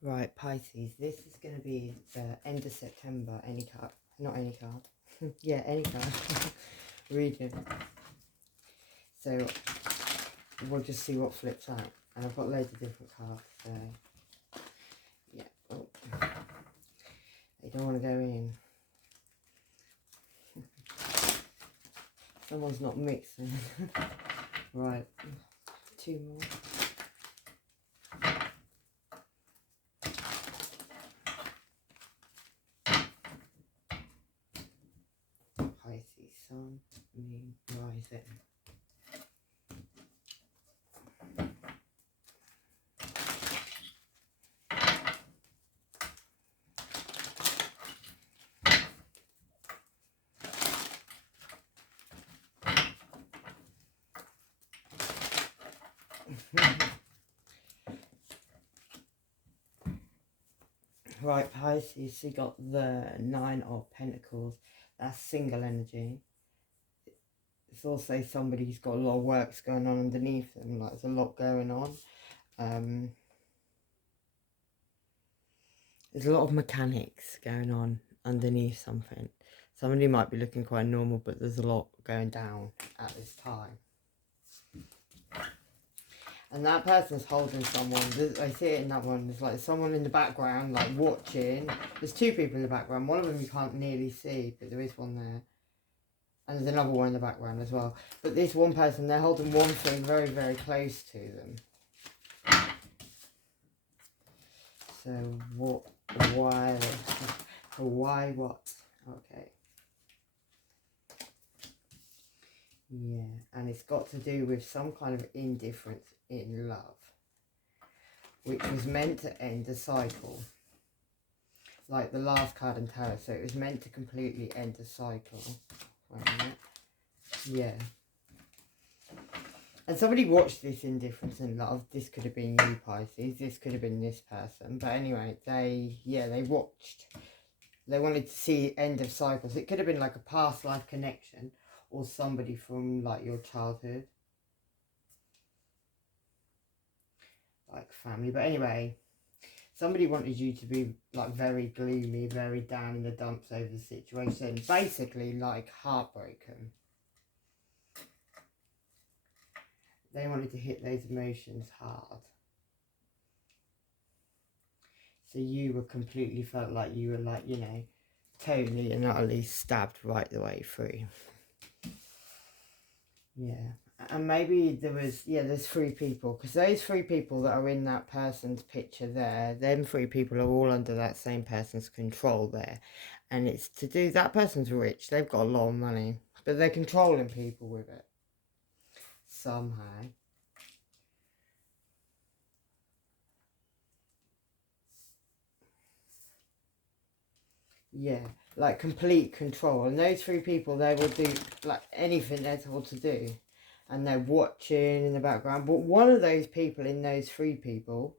Right, Pisces, this is going to be the end of September, any card, not any card, yeah, any card, reading. So, we'll just see what flips out. And I've got loads of different cards, so, yeah, oh, they don't want to go in. Someone's not mixing. Right, 2 more. Pisces, Sun, Moon, Rising. Right, Pisces, so you got the 9 of Pentacles. That's single energy. It's also somebody who's got a lot of works going on underneath them. Like, there's a lot going on. There's a lot of mechanics going on underneath something. Somebody might be looking quite normal, but there's a lot going down at this time. And that person's holding someone. I see it in that one. There's like someone in the background, like watching. There's 2 people in the background. One of them you can't nearly see, but there is one there. And there's another one in the background as well. But this one person, they're holding one thing very, very close to them. So what? Why? Why what? Okay. Yeah, and it's got to do with some kind of indifference in love, which was meant to end a cycle, like the last card in tarot. So it was meant to completely end a cycle. Wait a minute. Yeah. And somebody watched this indifference in love. This could have been you, Pisces. This could have been this person. But anyway, they watched. They wanted to see end of cycles. It could have been like a past life connection, or somebody from like your childhood, like family. But anyway, somebody wanted you to be like very gloomy, very down in the dumps over the situation, basically like heartbroken. They wanted to hit those emotions hard, so you were completely felt like you were like, you know, totally and utterly stabbed right the way through. Yeah. And maybe there was, yeah, there's 3 people, because those 3 people that are in that person's picture there, them 3 people are all under that same person's control there. And it's to do, that person's rich, they've got a lot of money, but they're controlling people with it somehow. Yeah, like complete control. And those 3 people, they will do like anything they're told to do. And they're watching in the background. But one of those people in those 3 people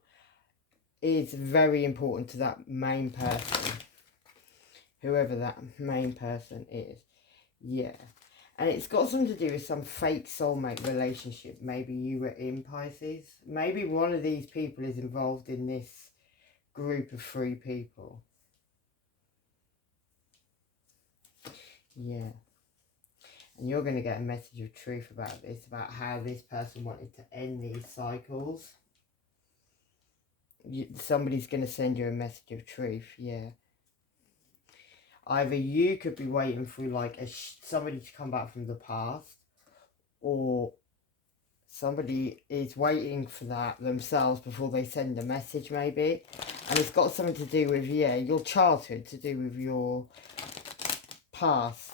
is very important to that main person. Whoever that main person is. Yeah. And it's got something to do with some fake soulmate relationship. Maybe you were in, Pisces. Maybe one of these people is involved in this group of 3 people. Yeah. And you're going to get a message of truth about this, about how this person wanted to end these cycles. Somebody's going to send you a message of truth, yeah. Either you could be waiting for like somebody to come back from the past, or somebody is waiting for that themselves before they send a message maybe. And it's got something to do with, yeah, your childhood, to do with your past.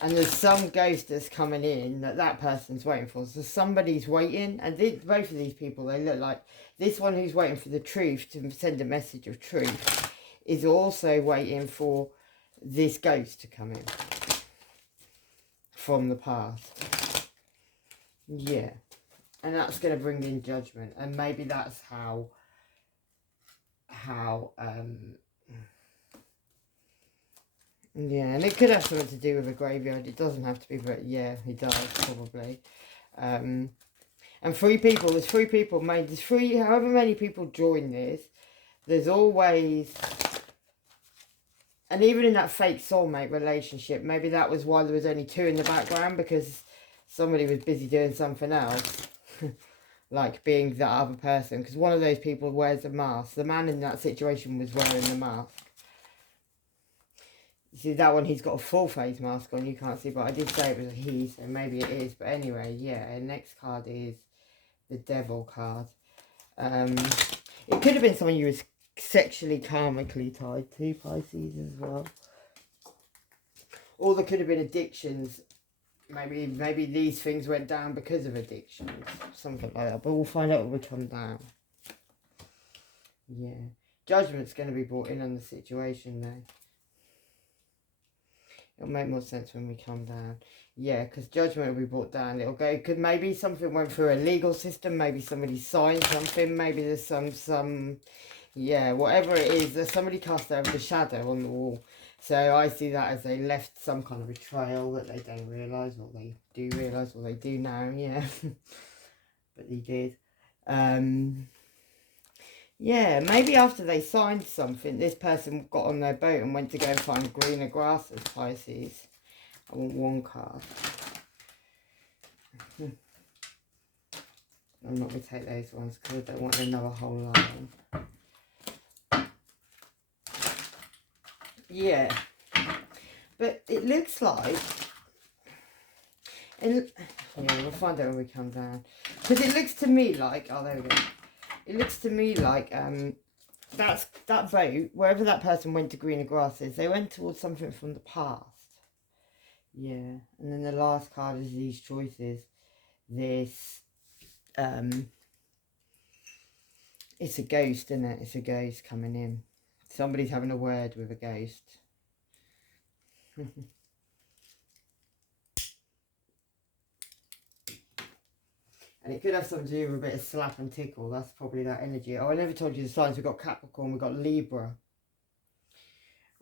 And there's some ghost that's coming in that person's waiting for. So somebody's waiting. And both of these people, they look like this one who's waiting for the truth to send a message of truth is also waiting for this ghost to come in from the past. Yeah. And that's going to bring in judgment. And maybe that's how yeah, and it could have something to do with a graveyard. It doesn't have to be, but yeah, it does, probably. And And 3 people, there's 3 people made, there's 3, however many people join this, there's always, and even in that fake soulmate relationship, maybe that was why there was only 2 in the background, because somebody was busy doing something else. Like being that other person, because one of those people wears a mask. The man in that situation was wearing the mask. You see that one, he's got a full face mask on, you can't see, but I did say it was a he, so maybe it is. But anyway, yeah, next card is the Devil card. It could have been someone you was sexually karmically tied to, Pisces, as well. Or there could have been addictions. Maybe these things went down because of addictions. Something like that. But we'll find out when we come down. Yeah. Judgment's going to be brought in on the situation, though. It'll make more sense when we come down. Yeah, because judgment will be brought down. It'll go, because maybe something went through a legal system. Maybe somebody signed something. Maybe there's some yeah, whatever it is. There's somebody cast over the shadow on the wall. So I see that as they left some kind of a trail that they don't realise, or they do realise, or they do now, yeah. But they did. Yeah, maybe after they signed something, this person got on their boat and went to go and find greener grasses, Pisces. I want 1 card. I'm not going to take those ones because I don't want another whole line. Yeah, but it looks like, and yeah, we'll find out when we come down, because it looks to me like, oh, there we go, it looks to me like, that boat, wherever that person went to greener grasses, they went towards something from the past. Yeah, and then the last card is these choices. This, it's a ghost, isn't it? It's a ghost coming in. Somebody's having a word with a ghost. And it could have something to do with a bit of slap and tickle. That's probably that energy. Oh, I never told you the signs. We've got Capricorn, we've got Libra.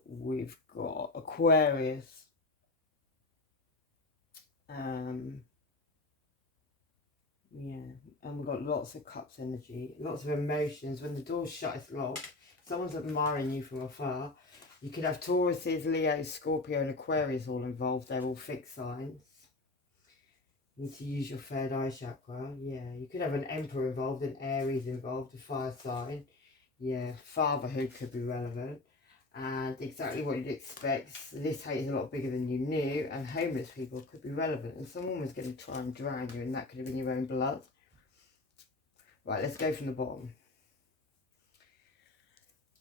We've got Aquarius. Yeah, and we've got lots of cups energy, lots of emotions. When the door's shut, it's locked. Someone's admiring you from afar. You could have Tauruses, Leos, Scorpio and Aquarius all involved. They're all fixed signs. You need to use your third eye chakra. Yeah, you could have an Emperor involved, an Aries involved, a fire sign. Yeah, fatherhood could be relevant. And exactly what you'd expect. This hate is a lot bigger than you knew. And homeless people could be relevant. And someone was going to try and drown you, and that could have been your own blood. Right, let's go from the bottom.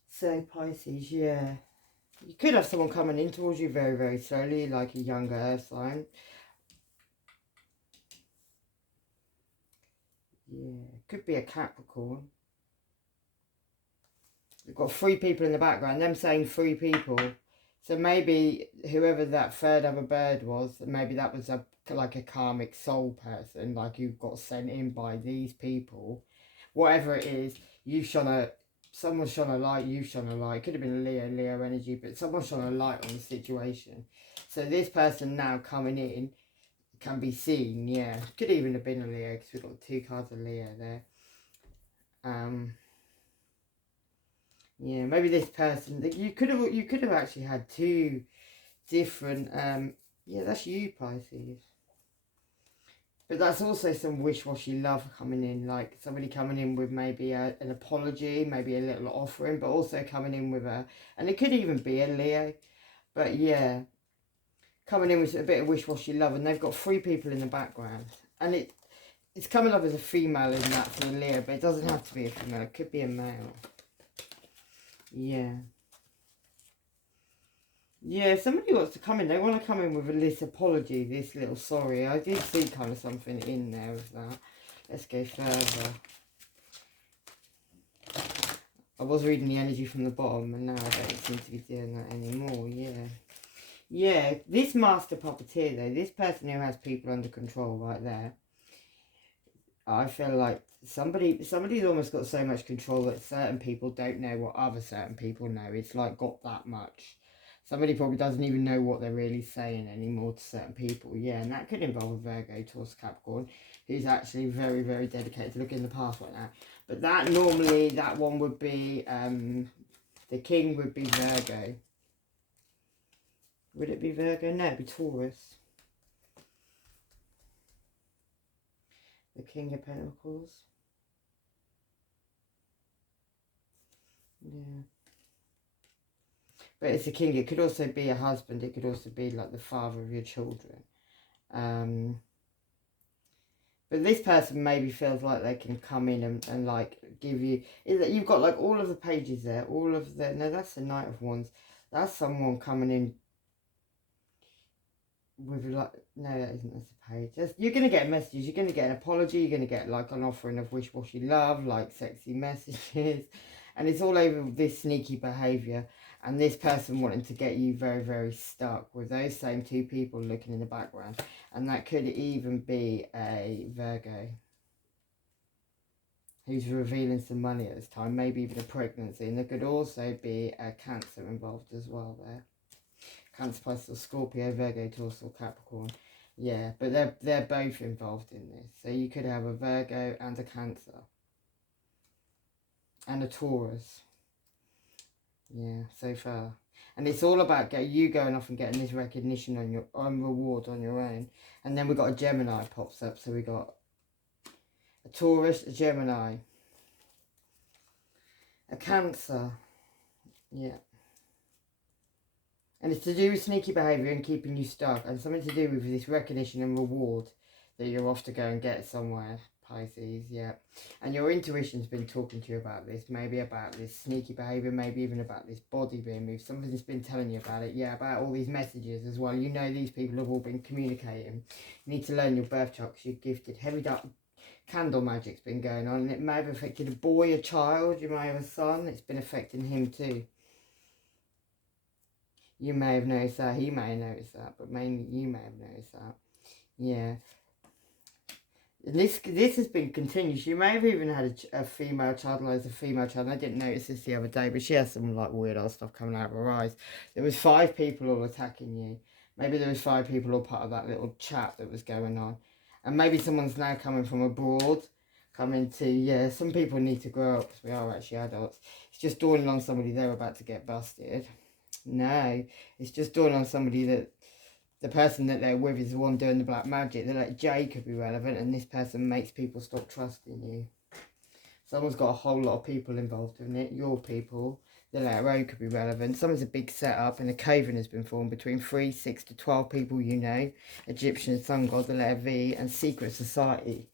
So, Pisces, yeah. You could have someone coming in towards you very, very slowly, like a younger earth sign. Yeah, could be a Capricorn. We've got 3 people in the background, them saying 3 people. So maybe whoever that third other bird was, maybe that was like a karmic soul person, like you got sent in by these people. Whatever it is, someone shone a light, you shone a light. Could have been Leo energy, but someone shone a light on the situation. So this person now coming in can be seen, yeah. Could even have been a Leo, because we've got 2 cards of Leo there. Yeah, maybe this person, you could have actually had 2 different, yeah, that's you, Pisces. But that's also some wish-washy love coming in, like somebody coming in with maybe an apology, maybe a little offering, but also coming in with and it could even be a Leo, but yeah, coming in with a bit of wish-washy love, and they've got 3 people in the background, and it's coming up as a female in that for the Leo, but it doesn't have to be a female, it could be a male. Yeah. Yeah, somebody wants to come in. They want to come in with this apology, this little sorry. I did see kind of something in there with that. Let's go further. I was reading the energy from the bottom, and now I don't seem to be doing that anymore. Yeah. Yeah, this master puppeteer, though, this person who has people under control right there, I feel like somebody's almost got so much control that certain people don't know what other certain people know. It's like got that much. Somebody probably doesn't even know what they're really saying anymore to certain people. Yeah, and that could involve a Virgo, Taurus, Capricorn, who's actually very, very dedicated to looking in the past right now. But that normally, that one would be, the king would be Virgo. Would it be Virgo? No, it'd be Taurus. The King of Pentacles. Yeah. But it's a king. It could also be a husband. It could also be like the father of your children. But this person maybe feels like they can come in and like give you... You've got like all of the pages there. All of the... No, that's the Knight of Wands. That's someone coming in with like... No, that isn't. That's a page. You're going to get messages. You're going to get an apology. You're going to get like an offering of wish-washy love, like sexy messages. And it's all over this sneaky behaviour. And this person wanting to get you very, very stuck with those same two people looking in the background. And that could even be a Virgo who's revealing some money at this time. Maybe even a pregnancy. And there could also be a Cancer involved as well there. Cancer, Pisces, Scorpio, Virgo, Taurus or Capricorn. Yeah, but they're both involved in this. So you could have a Virgo and a Cancer. And a Taurus. Yeah, so far. And it's all about you going off and getting this recognition on your own reward on your own. And then we got a Gemini pops up. So we got a Taurus, a Gemini, a Cancer. Yeah. And it's to do with sneaky behaviour and keeping you stuck. And something to do with this recognition and reward that you're off to go and get somewhere. Pisces, yeah. And your intuition's been talking to you about this. Maybe about this sneaky behaviour. Maybe even about this body being moved. Something's been telling you about it. Yeah, about all these messages as well. You know these people have all been communicating. You need to learn your birth chart because you're gifted. Heavy dark candle magic's been going on. And it may have affected a boy, a child. You may have a son. It's been affecting him too. You may have noticed that. He may have noticed that. But mainly you may have noticed that. Yeah. This has been continuous. You may have even had a female child, like a female child. I didn't notice this the other day, but she has some like weird old stuff coming out of her eyes. There was 5 people all attacking you. Maybe there was 5 people all part of that little chat that was going on. And maybe someone's now coming from abroad, coming to, yeah, some people need to grow up because we are actually adults. It's just dawning on somebody they're about to get busted. No, it's just dawning on somebody that the person that they're with is the one doing the black magic. They're like, Jay could be relevant, and this person makes people stop trusting you. Someone's got a whole lot of people involved in it. Your people. The letter O could be relevant. Someone's a big setup, and a coven has been formed between 3, 6 to 12 people you know. Egyptian sun god, the letter V, and secret society.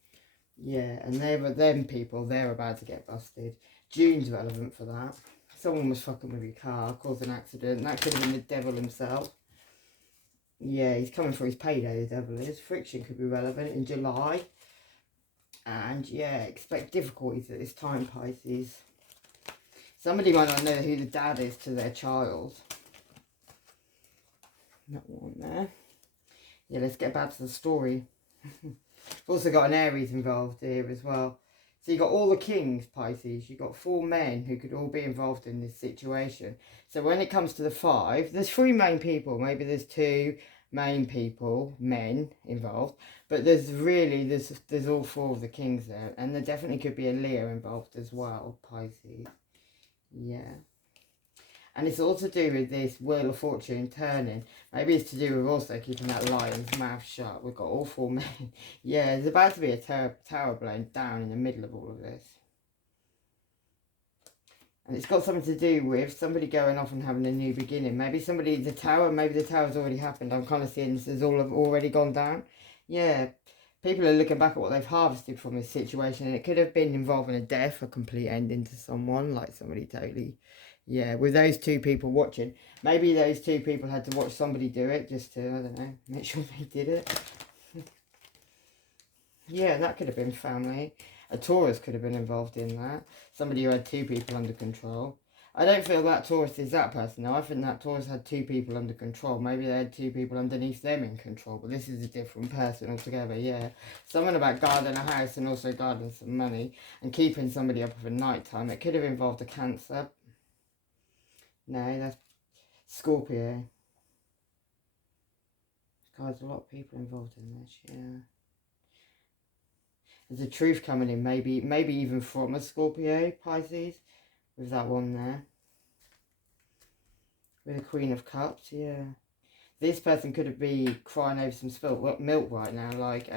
Yeah, and them people, they're about to get busted. June's relevant for that. Someone was fucking with your car, caused an accident. That could have been the devil himself. Yeah, he's coming for his payday, the devil is. Friction could be relevant in July. And yeah, expect difficulties at this time, Pisces. Somebody might not know who the dad is to their child. That one there. Yeah, let's get back to the story. We've also got an Aries involved here as well. So you got all the kings, Pisces. You've got 4 men who could all be involved in this situation. So when it comes to the 5, there's 3 main people. Maybe there's 2 main people, men involved. But there's all 4 of the kings there. And there definitely could be a Leo involved as well, Pisces. Yeah. And it's all to do with this Wheel of Fortune turning. Maybe it's to do with also keeping that lion's mouth shut. We've got all 4 men. Yeah, there's about to be a tower blown down in the middle of all of this. And it's got something to do with somebody going off and having a new beginning. Maybe maybe the tower's already happened. I'm kind of seeing this as all have already gone down. Yeah, people are looking back at what they've harvested from this situation. And it could have been involving a death, a complete ending to someone. Like somebody totally... Yeah, with those 2 people watching. Maybe those 2 people had to watch somebody do it just to, I don't know, make sure they did it. Yeah, that could have been family. A Taurus could have been involved in that. Somebody who had 2 people under control. I don't feel that Taurus is that person. No, I think that Taurus had 2 people under control. Maybe they had 2 people underneath them in control. But this is a different person altogether, yeah. Something about guarding a house and also guarding some money. And keeping somebody up for night time. It could have involved a Cancer. No, Scorpio. Guys, a lot of people involved in this, yeah. There's a truth coming in, maybe even from a Scorpio, Pisces, with that one there. With the Queen of Cups, yeah. This person could be crying over some spilt milk right now, like,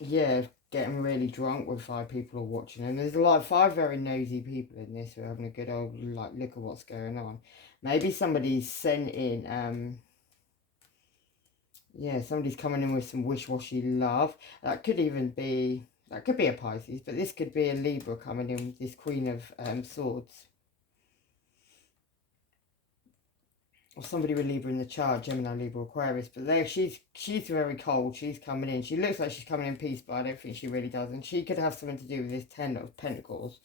yeah, getting really drunk with 5 people are watching. And there's like 5 very nosy people in this who are having a good old, like, look at what's going on. Maybe somebody's sent in, yeah, somebody's coming in with some wish-washy love. That could even be, that could be a Pisces, but this could be a Libra coming in with this Queen of Swords. Or somebody with Libra in the chart, Gemini, Libra, Aquarius. But there, she's very cold. She's coming in. She looks like she's coming in peace, but I don't think she really does. And she could have something to do with this 10 of Pentacles.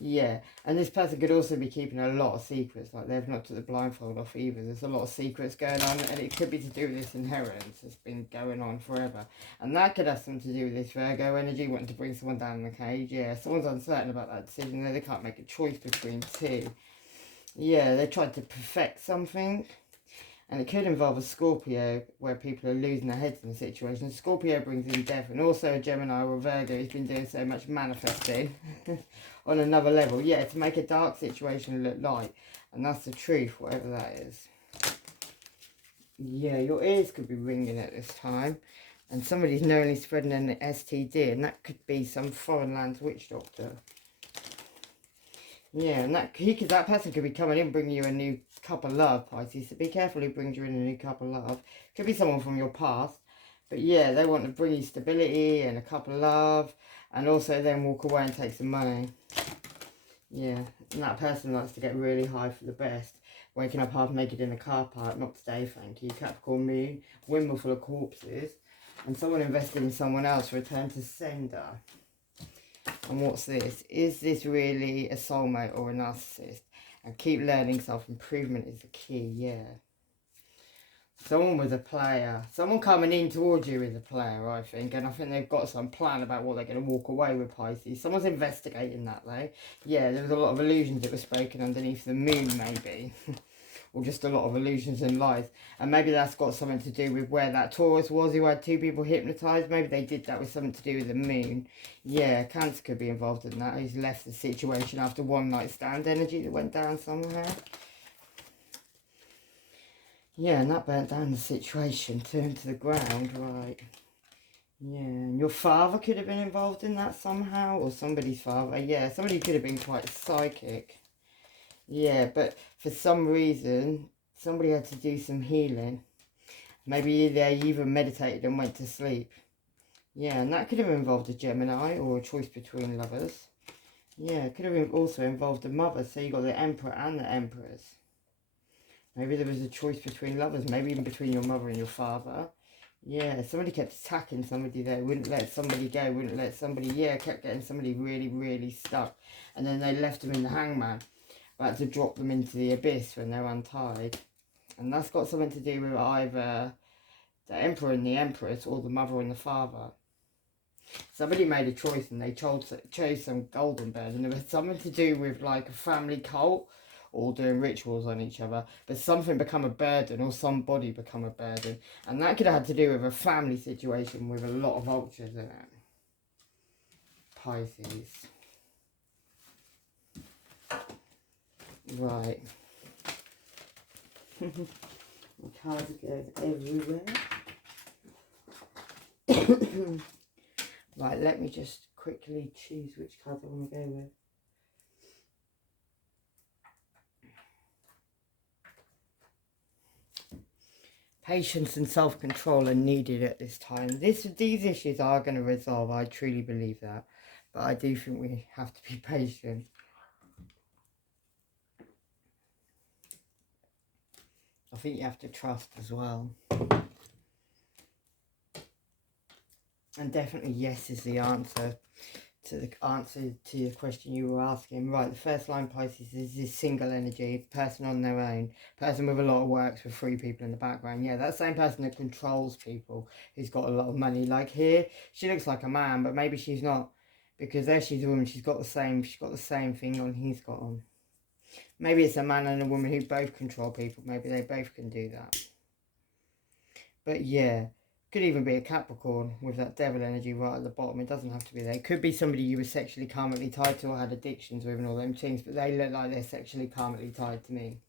Yeah, and this person could also be keeping a lot of secrets. Like, they've not took the blindfold off either. There's a lot of secrets going on, and it could be to do with this inheritance that's been going on forever. And that could have something to do with this Virgo energy, wanting to bring someone down in the cage. Yeah, someone's uncertain about that decision. They can't make a choice between 2. Yeah, they tried to perfect something. And it could involve a Scorpio, where people are losing their heads in the situation. Scorpio brings in death, and also a Gemini or a Virgo who's been doing so much manifesting on another level. Yeah, to make a dark situation look light. And that's the truth, whatever that is. Yeah, your ears could be ringing at this time. And somebody's knowingly spreading an STD, and that could be some foreign lands witch doctor. Yeah, and that person could be coming in bringing you a new cup of love, Pisces. So be careful who brings you in a new cup of love. Could be someone from your past. But yeah, they want to bring you stability and a cup of love. And also then walk away and take some money. Yeah, and that person likes to get really high for the best. Waking up half naked in a car park. Not today, thank you. Capricorn moon. Windmill full of corpses. And someone invested in someone else. Return to sender. And what's this? Is this really a soulmate or a narcissist? And keep learning, self-improvement is the key, yeah. Someone was a player. Someone coming in towards you is a player, I think. And I think they've got some plan about what they're going to walk away with, Pisces. Someone's investigating that, though. Yeah, there was a lot of illusions that were spoken underneath the moon, maybe. Or just a lot of illusions and lies. And maybe that's got something to do with where that Taurus was who had 2 people hypnotised. Maybe they did that with something to do with the moon. Yeah, Cancer could be involved in that. He's left the situation after one night stand energy that went down somewhere. Yeah, and that burnt down the situation, turned to the ground, right. Yeah, and your father could have been involved in that somehow. Or somebody's father. Yeah, somebody could have been quite psychic. Yeah, but for some reason, somebody had to do some healing. Maybe they even meditated and went to sleep. Yeah, and that could have involved a Gemini or a choice between lovers. Yeah, it could have also involved a mother. So you got the Emperor and the Empress. Maybe there was a choice between lovers. Maybe even between your mother and your father. Yeah, somebody kept attacking somebody there. Wouldn't let somebody go. Wouldn't let somebody... Yeah, kept getting somebody really, really stuck. And then they left them in the hangman. About to drop them into the abyss when they're untied. And that's got something to do with either the Emperor and the Empress or the mother and the father. Somebody made a choice and they chose some golden bird, and it was something to do with like a family cult or doing rituals on each other. But something become a burden, or somebody become a burden. And that could have had to do with a family situation with a lot of vultures in it. Pisces. Right. My cards are going everywhere. Right, let me just quickly choose which card I want to go with. Patience and self-control are needed at this time. These issues are going to resolve, I truly believe that. But I do think we have to be patient. I think you have to trust as well. And definitely yes is the answer to your question you were asking. Right, the first line, Pisces, is this single energy, person on their own, person with a lot of works with 3 people in the background. Yeah, that same person that controls people, who's got a lot of money. Like here, she looks like a man, but maybe she's not, because there she's a woman. She's got the same thing on he's got on. Maybe it's a man and a woman who both control people. Maybe they both can do that. But yeah, could even be a Capricorn with that devil energy right at the bottom. It doesn't have to be there. It could be somebody you were sexually karmically tied to or had addictions with and all them things, but they look like they're sexually karmically tied to me.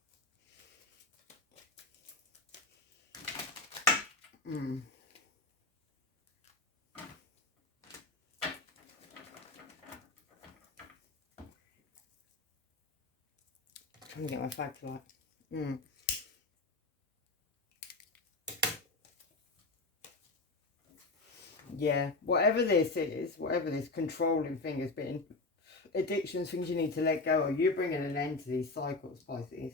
Trying to get my facts right. Yeah, whatever this controlling thing has been, addictions, things you need to let go of, you're bringing an end to these cycles, Pisces,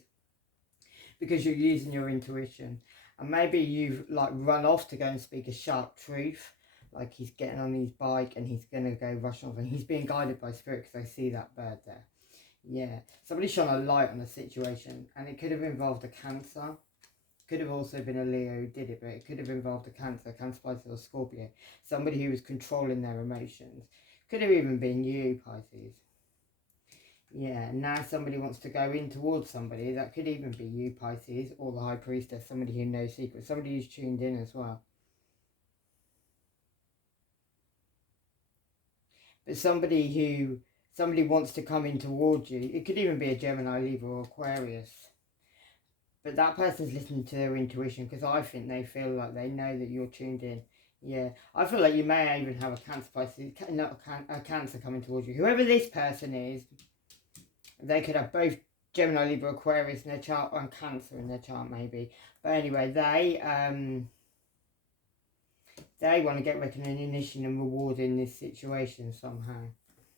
because you're using your intuition. And maybe you've like run off to go and speak a sharp truth, like he's getting on his bike and he's going to go rush off and he's being guided by spirit because I see that bird there. Yeah, somebody shone a light on the situation, and it could have involved a Cancer. Could have also been a Leo who did it, but it could have involved a Cancer, Pisces or Scorpio. Somebody who was controlling their emotions. Could have even been you, Pisces. Yeah, now somebody wants to go in towards somebody. That could even be you, Pisces, or the High Priestess, somebody who knows secrets, somebody who's tuned in as well. But somebody wants to come in towards you. It could even be a Gemini, Libra, or Aquarius. But that person's listening to their intuition because I think they feel like they know that you're tuned in. Yeah, I feel like you may even have a Cancer, Pisces, not a Cancer coming towards you. Whoever this person is, they could have both Gemini, Libra, Aquarius in their chart and Cancer in their chart maybe. But anyway, they want to get recognition and reward in this situation somehow.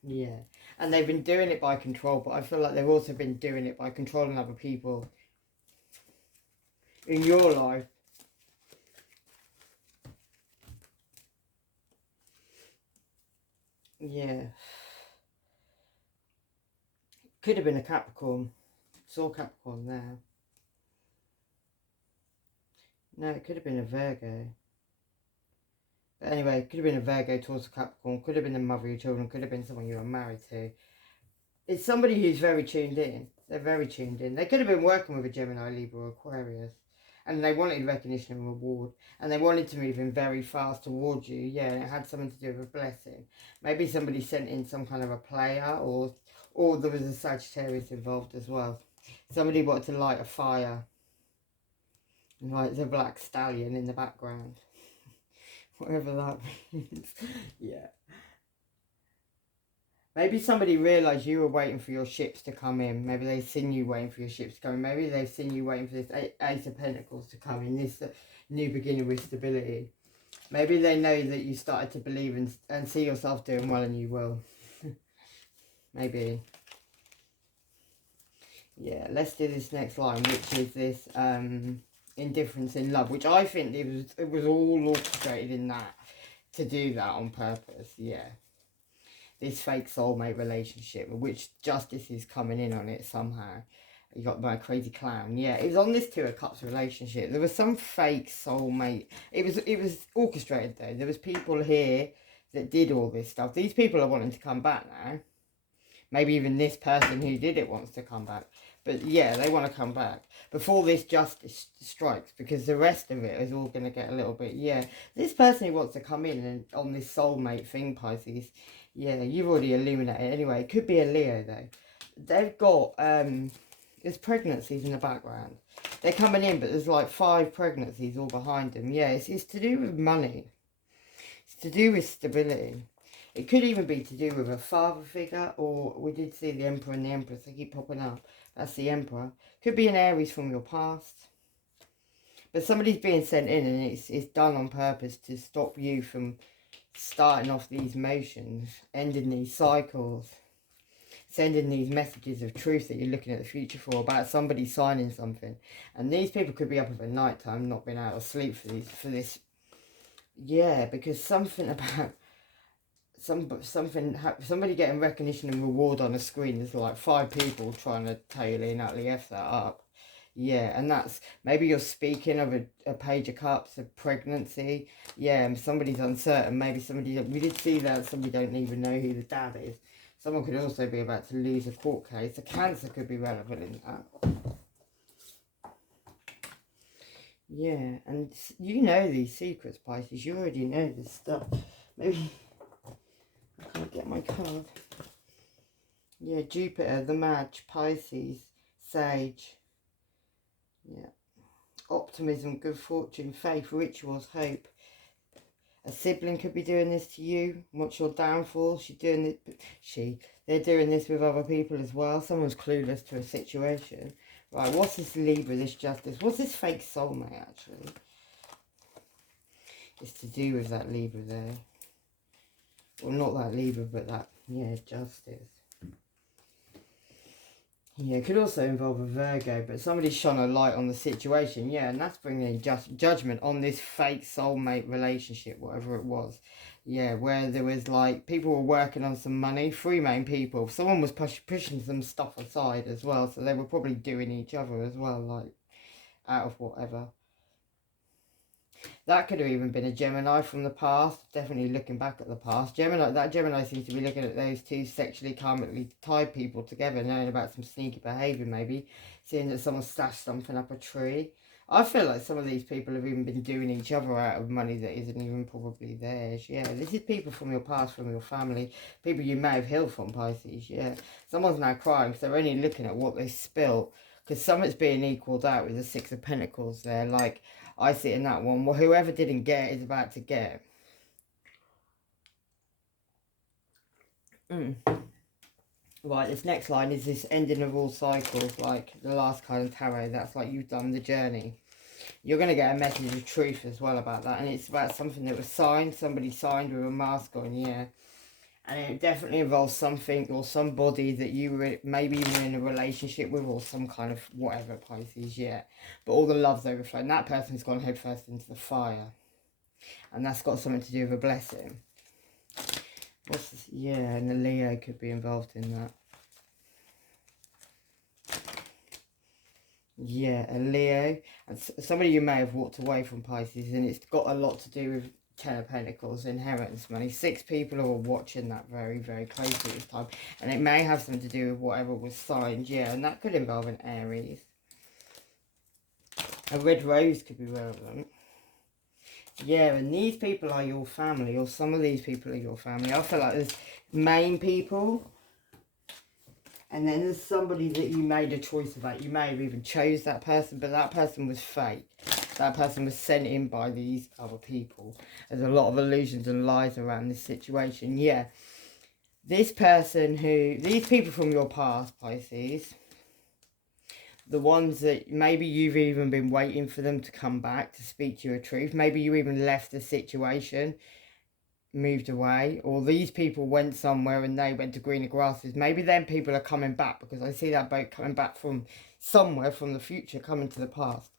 Yeah, and they've been doing it by control, but I feel like they've also been doing it by controlling other people in your life. Yeah. Could have been a Capricorn. Saw Capricorn there. No, it could have been a Virgo. But anyway, it could have been a Virgo towards a Capricorn. Could have been the mother of your children. Could have been someone you were married to. It's somebody who's very tuned in. They're very tuned in. They could have been working with a Gemini, Libra, or Aquarius. And they wanted recognition and reward. And they wanted to move in very fast towards you. Yeah, and it had something to do with a blessing. Maybe somebody sent in some kind of a player, or there was a Sagittarius involved as well. Somebody wanted to light a fire. Like the black stallion in the background. Whatever that means. Yeah. Maybe somebody realised you were waiting for your ships to come in. Maybe they've seen you waiting for your ships to come in. Maybe they've seen you waiting for this Ace of Pentacles to come in. This new beginning with stability. Maybe they know that you started to believe and see yourself doing well, and you will. Maybe. Yeah, let's do this next line, which is this indifference in love, which I think it was all orchestrated in that, to do that on purpose. Yeah. This fake soulmate relationship, which justice is coming in on it somehow. You got my crazy clown. Yeah, it was on this Two of Cups relationship. There was some fake soulmate. It was orchestrated though. There was people here that did all this stuff. These people are wanting to come back now. Maybe even this person who did it wants to come back. But yeah, they want to come back before this justice strikes, because the rest of it is all going to get a little bit, yeah. This person who wants to come in and on this soulmate thing, Pisces, yeah, you've already illuminated. Anyway, it could be a Leo though. They've got, there's pregnancies in the background. They're coming in, but there's like 5 pregnancies all behind them. Yeah, it's to do with money. It's to do with stability. It could even be to do with a father figure, or we did see the Emperor and the Empress. They keep popping up. That's the Emperor. Could be an Aries from your past. But somebody's being sent in, and it's done on purpose to stop you from starting off these motions, ending these cycles, sending these messages of truth that you're looking at the future for, about somebody signing something. And these people could be up at night time, not being able to sleep for this. Yeah, because something about somebody getting recognition and reward on a screen. There's like 5 people trying to totally and utterly F that up. Yeah, and that's, maybe you're speaking of a Page of Cups, a pregnancy. Yeah, and somebody's uncertain. Maybe somebody, we did see that somebody don't even know who the dad is. Someone could also be about to lose a court case. A Cancer could be relevant in that. Yeah, and you know these secrets, Pisces. You already know this stuff. Maybe I can't get my card. Yeah, Jupiter, the Magi, Pisces, Sage. Yeah. Optimism, good fortune, faith, rituals, hope. A sibling could be doing this to you. What's your downfall? They're doing this with other people as well. Someone's clueless to a situation. Right, what's this Libra, this Justice? What's this fake soulmate, actually? It's to do with that Libra there. Well, not that Libra, but that, yeah, Justice. Yeah, it could also involve a Virgo, but somebody's shone a light on the situation. Yeah, and that's bringing in judgment on this fake soulmate relationship, whatever it was. Yeah, where there was like, people were working on some money, three main people. Someone was pushing some stuff aside as well, so they were probably doing each other as well, like, out of whatever. That could have even been a Gemini from the past. Definitely looking back at the past. That Gemini seems to be looking at those two sexually karmically tied people together, knowing about some sneaky behaviour maybe. Seeing that someone stashed something up a tree. I feel like some of these people have even been doing each other out of money that isn't even probably theirs. Yeah, this is people from your past, from your family. People you may have healed from, Pisces. Yeah, someone's now crying because they're only looking at what they spilt. Because something's being equalled out with the Six of Pentacles there. Like, I see it in that one. Well, whoever didn't get is about to get. Right, this next line is this ending of all cycles, like the last card in tarot. That's like you've done the journey. You're going to get a message of truth as well about that. And it's about something that was signed. Somebody signed with a mask on, yeah. And it definitely involves something or somebody that you were maybe even in a relationship with, or some kind of whatever, Pisces, yeah. But all the love's overflowing. That person's gone headfirst into the fire. And that's got something to do with a blessing. What's this? Yeah, and a Leo could be involved in that. Yeah, a Leo. And somebody you may have walked away from, Pisces, and it's got a lot to do with Ten of Pentacles, inheritance money. 6 people are watching that very, very closely this time. And it may have something to do with whatever was signed, yeah. And that could involve an Aries. A red rose could be relevant. Yeah, and these people are your family, or some of these people are your family. I feel like there's main people. And then there's somebody that you made a choice about. You may have even chose that person, but that person was fake. That person was sent in by these other people. There's a lot of illusions and lies around this situation. Yeah. This person these people from your past, Pisces, the ones that maybe you've even been waiting for them to come back to speak to your truth. Maybe you even left the situation, moved away, or these people went somewhere and they went to greener grasses. Maybe then people are coming back, because I see that boat coming back from somewhere from the future, coming to the past.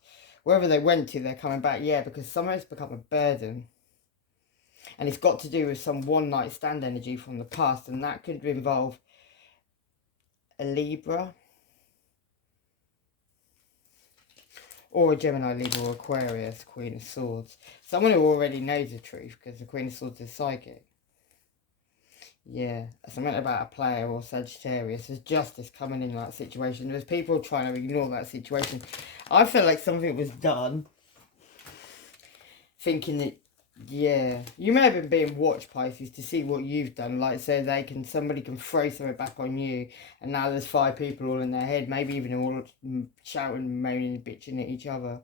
Wherever they went to, they're coming back, yeah, because somewhere's become a burden. And it's got to do with some one-night stand energy from the past, and that could involve a Libra, or a Gemini, Libra, or Aquarius, Queen of Swords. Someone who already knows the truth, because the Queen of Swords is psychic. Yeah, something about a player or Sagittarius. There's justice coming in that situation. There's people trying to ignore that situation. I feel like something was done, thinking that, yeah, you may have been being watched, Pisces, to see what you've done. Like, so somebody can throw something back on you, and now there's 5 people all in their head, maybe even all shouting, moaning, bitching at each other.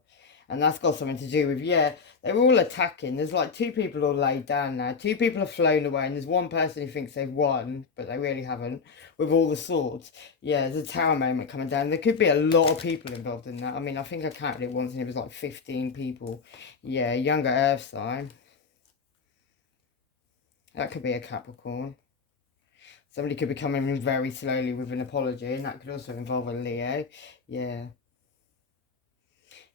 And that's got something to do with, yeah, they were all attacking. There's like 2 people all laid down now. 2 people have flown away, and there's one person who thinks they've won, but they really haven't, with all the swords. Yeah, there's a tower moment coming down. There could be a lot of people involved in that. I mean, I think I counted it once, and it was like 15 people. Yeah, younger earth sign. That could be a Capricorn. Somebody could be coming in very slowly with an apology, and that could also involve a Leo. Yeah.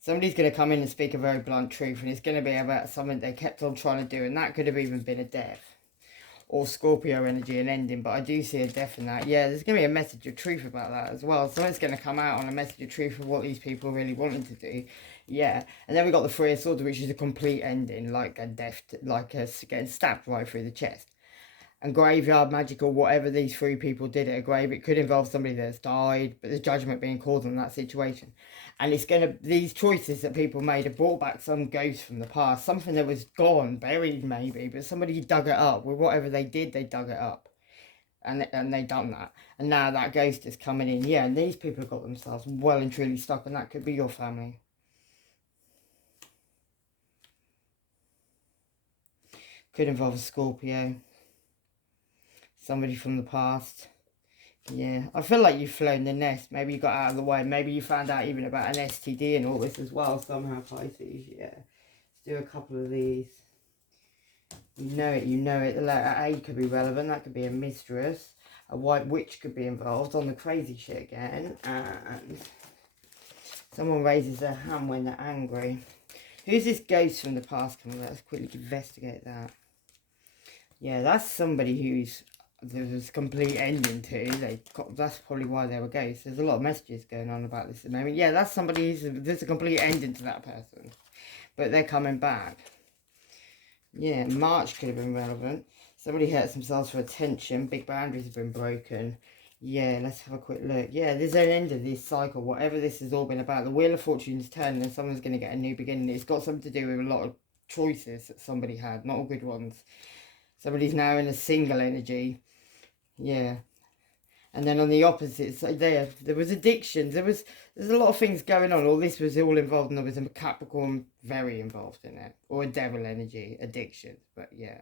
Somebody's going to come in and speak a very blunt truth, and it's going to be about something they kept on trying to do, and that could have even been a death. Or Scorpio energy and ending, but I do see a death in that. Yeah, there's going to be a message of truth about that as well. Something's going to come out on a message of truth of what these people really wanted to do. Yeah, and then we got the 3 of Swords, which is a complete ending, like a death, like a getting stabbed right through the chest. and graveyard magic, or whatever these 3 people did at a grave. It could involve somebody that's died, but the judgment being called on that situation. And it's going to, these choices that people made have brought back some ghost from the past, something that was gone, buried maybe, but somebody dug it up. With whatever they did, they dug it up. And they done that. And now that ghost is coming in. Yeah, and these people have got themselves well and truly stuck, and that could be your family. Could involve a Scorpio. Somebody from the past. Yeah, I feel like you've flown the nest. Maybe you got out of the way. Maybe you found out even about an STD and all this as well somehow, Pisces. Yeah. Let's do a couple of these. You know it, you know it. The letter A could be relevant. That could be a mistress. A white witch could be involved on the crazy shit again. And someone raises their hand when they're angry. Who's this ghost from the past coming? Let's quickly investigate that. Yeah, that's somebody who's there's a complete ending to. That's probably why they were ghosts. There's a lot of messages going on about this at the moment. Yeah, that's somebody there's a complete ending to that person. But they're coming back. Yeah, March could have been relevant. Somebody hurts themselves for attention. Big boundaries have been broken. Yeah, let's have a quick look. Yeah, there's an end of this cycle. Whatever this has all been about. The Wheel of Fortune's turning and someone's going to get a new beginning. It's got something to do with a lot of choices that somebody had. Not all good ones. Somebody's now in a single energy. Yeah. And then on the opposite side, there was addictions. There's a lot of things going on. All this was all involved, and there was a Capricorn very involved in it. Or a devil energy, addiction. But yeah.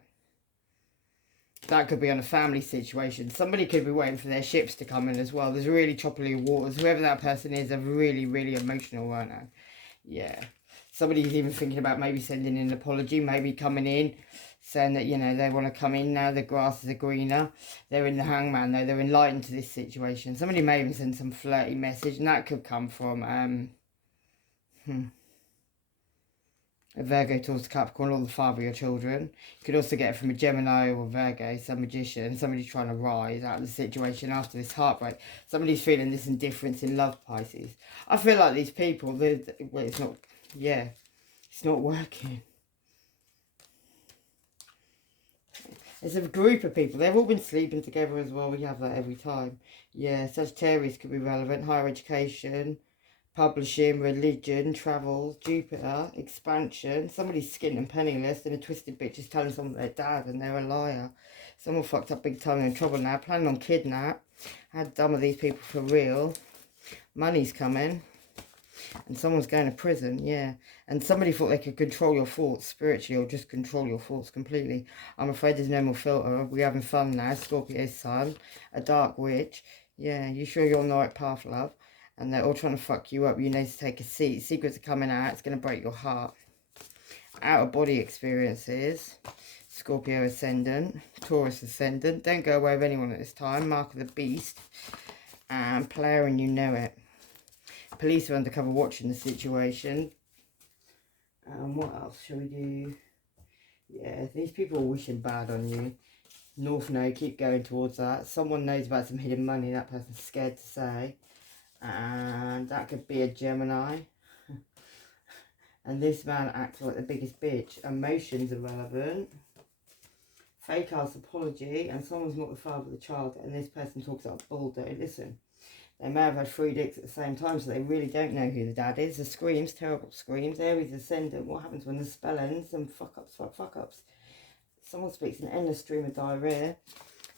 That could be on a family situation. Somebody could be waiting for their ships to come in as well. There's really choppy waters. Whoever that person is, they're really, really emotional right now. Yeah. Somebody's even thinking about maybe sending in an apology, maybe coming in, saying that, you know, they want to come in now, the grasses are greener. They're in the hangman, though. They're enlightened to this situation. Somebody may even send some flirty message, and that could come from, a Virgo towards Capricorn, or the father of your children. You could also get it from a Gemini or Virgo, some magician, somebody trying to rise out of the situation after this heartbreak. Somebody's feeling this indifference in love, Pisces. I feel like these people, well, it's not, yeah, it's not working. It's a group of people. They've all been sleeping together as well. We have that every time. Yeah, Sagittarius could be relevant. Higher education, publishing, religion, travel, Jupiter, expansion. Somebody's skint and penniless, and a twisted bitch is telling someone they're dad and they're a liar. Someone fucked up big time and in trouble now. Planning on kidnap. Had done with these people for real. Money's coming. And someone's going to prison, yeah. And somebody thought they could control your thoughts spiritually, or just control your thoughts completely. I'm afraid there's no more filter. We're having fun now. Scorpio's son. A dark witch. Yeah, you sure you're on the right path, love? And they're all trying to fuck you up. You need to take a seat. Secrets are coming out. It's going to break your heart. Out of body experiences. Scorpio ascendant. Taurus ascendant. Don't go away with anyone at this time. Mark of the beast. And player and you know it. Police are undercover watching the situation. What else shall we do? Yeah, these people are wishing bad on you. North no, keep going towards that. Someone knows about some hidden money. That person's scared to say. And that could be a Gemini. And this man acts like the biggest bitch. Emotions are relevant. Fake ass apology. And someone's not the father of the child. And this person talks about bulldozer. Listen. They may have had 3 dicks at the same time, so they really don't know who the dad is. The screams, terrible screams. Aries ascendant. What happens when the spell ends? Some fuck ups. Someone speaks an endless stream of diarrhea.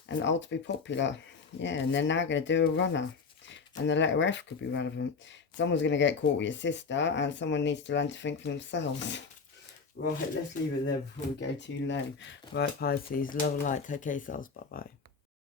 And all to be popular. Yeah, and they're now going to do a runner. And the letter F could be relevant. Someone's going to get caught with your sister, and someone needs to learn to think for themselves. Right, let's leave it there before we go too lame. Right, Pisces, love and light. Take care, yourselves. Bye-bye.